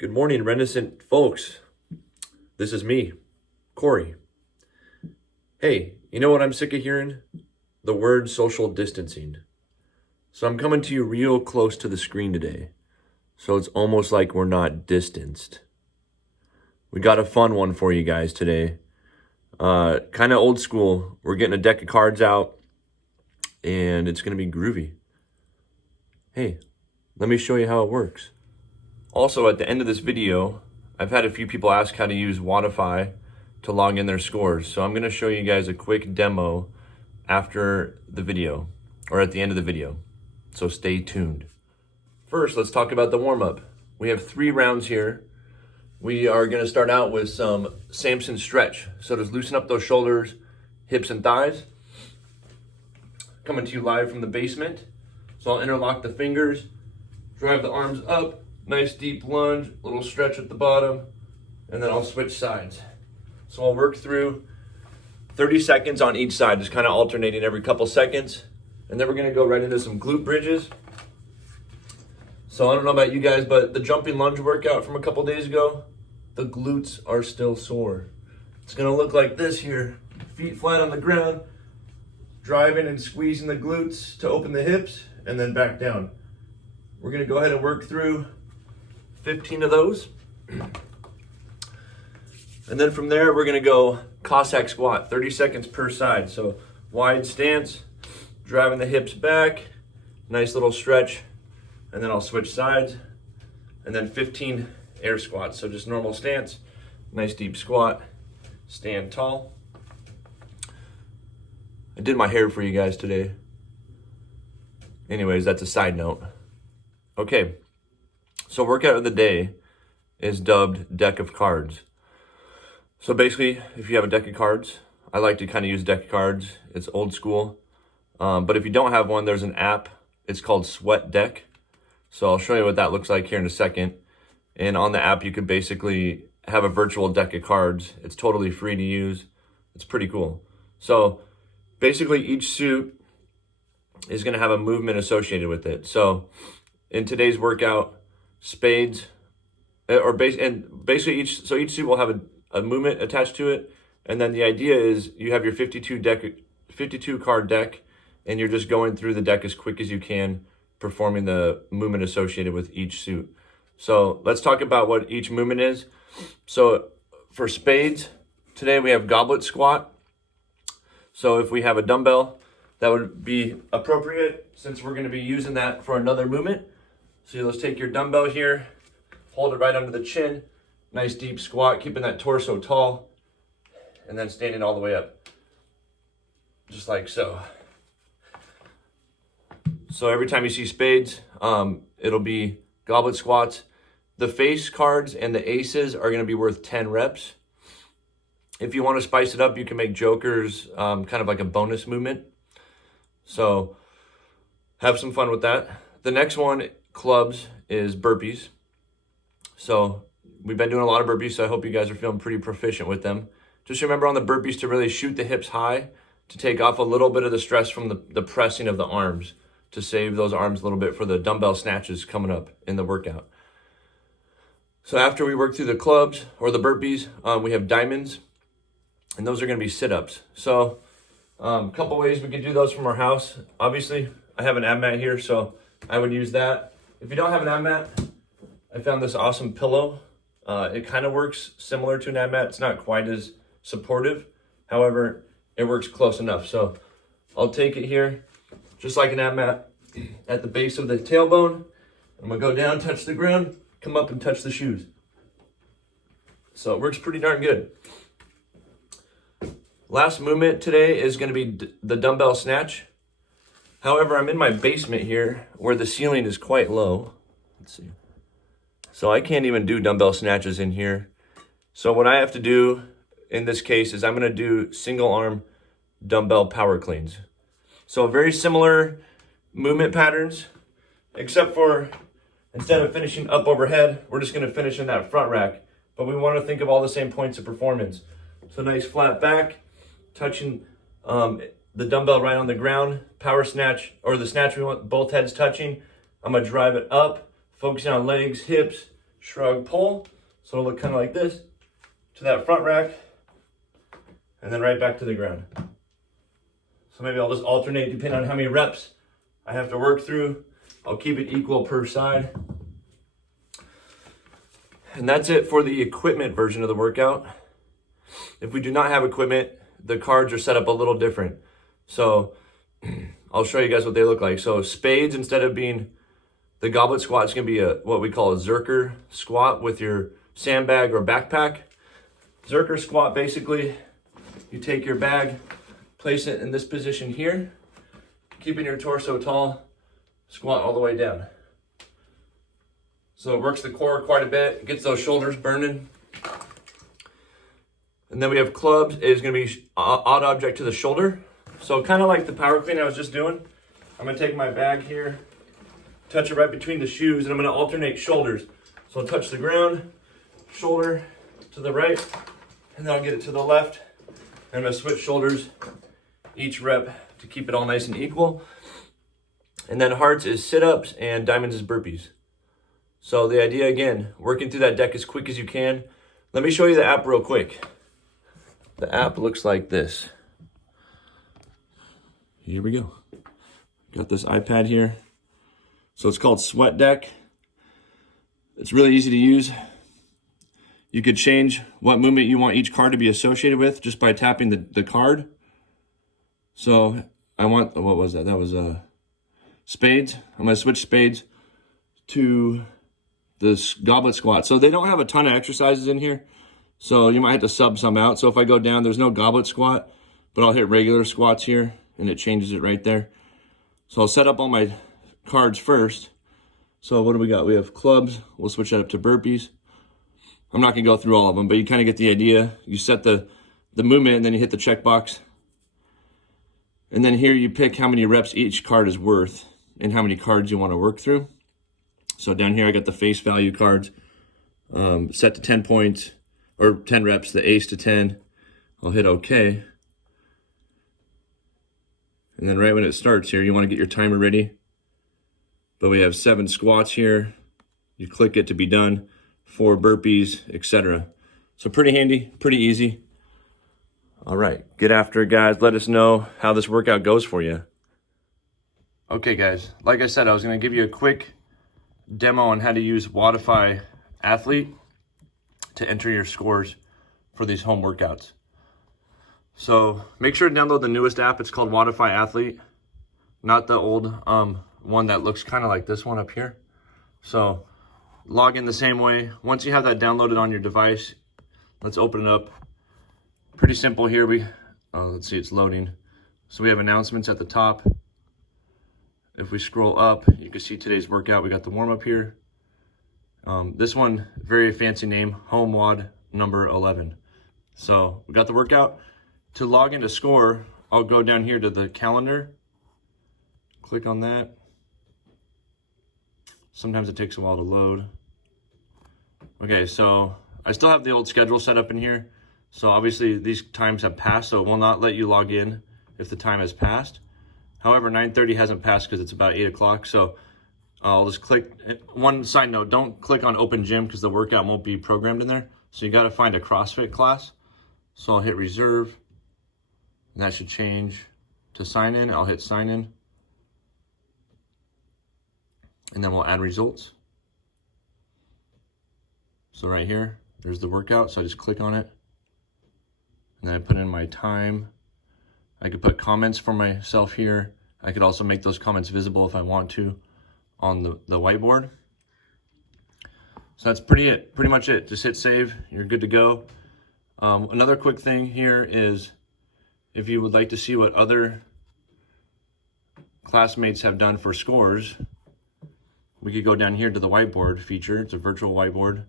Good morning, Renaissance folks. This is me, Corey. Hey, you know what I'm sick of hearing? The word social distancing. So I'm coming to you real close to the screen today. So it's almost like we're not distanced. We got a fun one for you guys today. Kind of old school. We're getting a deck of cards out and it's going to be groovy. Hey, let me show you how it works. Also, at the end of this video, I've had a few people ask how to use Wodify to log in their scores. So I'm going to show you guys a quick demo after the video, or at the end of the video. So stay tuned. First, let's talk about the warm-up. We have 3 rounds here. We are going to start out with some Samson stretch. So just loosen up those shoulders, hips, and thighs. Coming to you live from the basement. So I'll interlock the fingers, drive the arms up. Nice deep lunge, little stretch at the bottom, and then I'll switch sides. So I'll work through 30 seconds on each side, just kind of alternating every couple seconds. And then we're gonna go right into some glute bridges. So I don't know about you guys, but the jumping lunge workout from a couple days ago, the glutes are still sore. It's gonna look like this here. Feet flat on the ground, driving and squeezing the glutes to open the hips, and then back down. We're gonna go ahead and work through 15 of those. And then from there, we're gonna go Cossack squat, 30 seconds per side. So wide stance, driving the hips back, nice little stretch, and then I'll switch sides. And then 15 air squats. So just normal stance, nice deep squat, stand tall. I did my hair for you guys today. Anyways, that's a side note. Okay. So workout of the day is dubbed deck of cards. So basically, if you have a deck of cards, I like to kind of use deck of cards. It's old school. But if you don't have one, there's an app. It's called Sweat Deck. So I'll show you what that looks like here in a second. And on the app, you could basically have a virtual deck of cards. It's totally free to use. It's pretty cool. So basically, each suit is going to have a movement associated with it. So in today's workout, Spades, basically each suit will have a movement attached to it, and then the idea is you have your 52 card deck, and you're just going through the deck as quick as you can, performing the movement associated with each suit. So let's talk about what each movement is. So for Spades, today we have Goblet squat. So if we have a dumbbell, that would be appropriate since we're going to be using that for another movement. So let's take your dumbbell here, hold it right under the chin, nice deep squat, keeping that torso tall, and then standing all the way up, just like so. So every time you see Spades, it'll be Goblet squats. The face cards and the aces are gonna be worth 10 reps. If you wanna spice it up, you can make jokers kind of like a bonus movement. So have some fun with that. The next one, clubs, is burpees. So we've been doing a lot of burpees, so I hope you guys are feeling pretty proficient with them. Just remember on the burpees to really shoot the hips high, to take off a little bit of the stress from the pressing of the arms, to save those arms a little bit for the dumbbell snatches coming up in the workout. So after we work through the clubs or the burpees, we have diamonds, and those are gonna be sit-ups. So a couple ways we could do those from our house. Obviously, I have an ab mat here, so I would use that. If you don't have an ab mat, I found this awesome pillow. It kind of works similar to an ab mat. It's not quite as supportive. However, it works close enough. So I'll take it here, just like an ab mat, at the base of the tailbone. I'm gonna go down, touch the ground, come up and touch the shoes. So it works pretty darn good. Last movement today is gonna be the dumbbell snatch. However, I'm in my basement here where the ceiling is quite low. Let's see. So I can't even do dumbbell snatches in here. So what I have to do in this case is I'm gonna do single arm dumbbell power cleans. So very similar movement patterns, except for instead of finishing up overhead, we're just gonna finish in that front rack. But we wanna think of all the same points of performance. So nice flat back, touching the dumbbell right on the ground, power snatch, or the snatch we want both heads touching. I'm gonna drive it up, focusing on legs, hips, shrug, pull. So it'll look kind of like this, to that front rack, and then right back to the ground. So maybe I'll just alternate depending on how many reps I have to work through. I'll keep it equal per side. And that's it for the equipment version of the workout. If we do not have equipment, the cards are set up a little different. So I'll show you guys what they look like. So Spades, instead of being the goblet squat, it's gonna be what we call a Zercher squat with your sandbag or backpack. Zercher squat, basically, you take your bag, place it in this position here, keeping your torso tall, squat all the way down. So it works the core quite a bit, gets those shoulders burning. And then we have clubs. It is gonna be odd object to the shoulder. So kind of like the power clean I was just doing. I'm gonna take my bag here, touch it right between the shoes, and I'm gonna alternate shoulders. So I'll touch the ground, shoulder to the right, and then I'll get it to the left. And I'm gonna switch shoulders each rep to keep it all nice and equal. And then hearts is sit-ups and diamonds is burpees. So the idea, again, working through that deck as quick as you can. Let me show you the app real quick. The app looks like this. Here we go. Got this iPad here. So it's called Sweat Deck. It's really easy to use. You could change what movement you want each card to be associated with just by tapping the card. So I want, what was that? That was Spades. I'm gonna switch Spades to this goblet squat. So they don't have a ton of exercises in here, so you might have to sub some out. So if I go down, there's no goblet squat, but I'll hit regular squats here and it changes it right there. So I'll set up all my cards first. So what do we got? We have clubs. We'll switch that up to burpees. I'm not gonna go through all of them, but you kind of get the idea. You set the movement and then you hit the checkbox. And then here you pick how many reps each card is worth and how many cards you want to work through. So down here I got the face value cards, set to 10 points or 10 reps, the ace to 10. I'll hit OK. And then right when it starts here, you want to get your timer ready. But we have 7 squats here. You click it to be done, 4 burpees, etc. So pretty handy, pretty easy. All right, get after it, guys. Let us know how this workout goes for you. Okay, guys, like I said, I was going to give you a quick demo on how to use Wodify Athlete to enter your scores for these home workouts. So make sure to download the newest app. It's called Wodify Athlete, not the old one that looks kind of like this one up here. So log in the same way. Once you have that downloaded on your device, let's open it up. Pretty simple here. Let's see, it's loading. So we have announcements at the top. If we scroll up, you can see today's workout. We got the warm-up here. This one, very fancy name, Home WOD number 11. So we got the workout. To log into score, I'll go down here to the calendar. Click on that. Sometimes it takes a while to load. Okay, so I still have the old schedule set up in here. So obviously these times have passed, so it will not let you log in if the time has passed. However, 9:30 hasn't passed because it's about 8 o'clock. So I'll just click. One side note, don't click on Open Gym because the workout won't be programmed in there. So you got to find a CrossFit class. So I'll hit reserve. And that should change to sign in. I'll hit sign in. And then we'll add results. So right here, there's the workout. So I just click on it. And then I put in my time. I could put comments for myself here. I could also make those comments visible if I want to on the whiteboard. So that's pretty much it. Just hit save, you're good to go. Another quick thing here is if you would like to see what other classmates have done for scores, we could go down here to the whiteboard feature. It's a virtual whiteboard.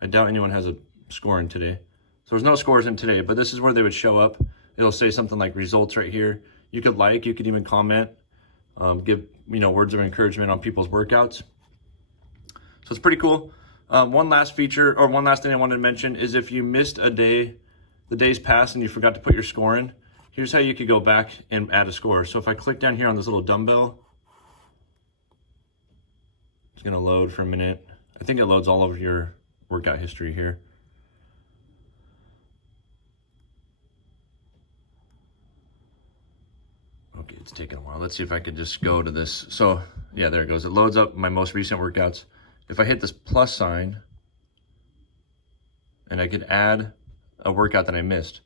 I doubt anyone has a score in today. So there's no scores in today, but this is where they would show up. It'll say something like results right here. You could even comment, give words of encouragement on people's workouts. So it's pretty cool. One last feature, or one last thing I wanted to mention is if you missed a day, the day's passed and you forgot to put your score in, here's how you could go back and add a score. So if I click down here on this little dumbbell, it's gonna load for a minute. I think it loads all of your workout history here. Okay, it's taking a while. Let's see if I could just go to this. So yeah, there it goes. It loads up my most recent workouts. If I hit this plus sign, and I could add a workout that I missed.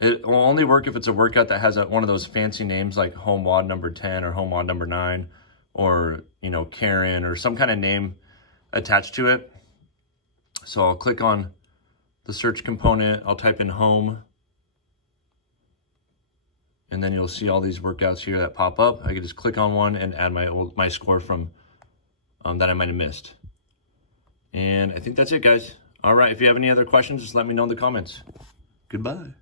It will only work if it's a workout that has one of those fancy names like home WOD number 10 or home WOD number 9 or, you know, Karen or some kind of name attached to it. So I'll click on the search component. I'll type in home. And then you'll see all these workouts here that pop up. I could just click on one and add my score from that I might have missed. And I think that's it, guys. All right, if you have any other questions, just let me know in the comments. Goodbye.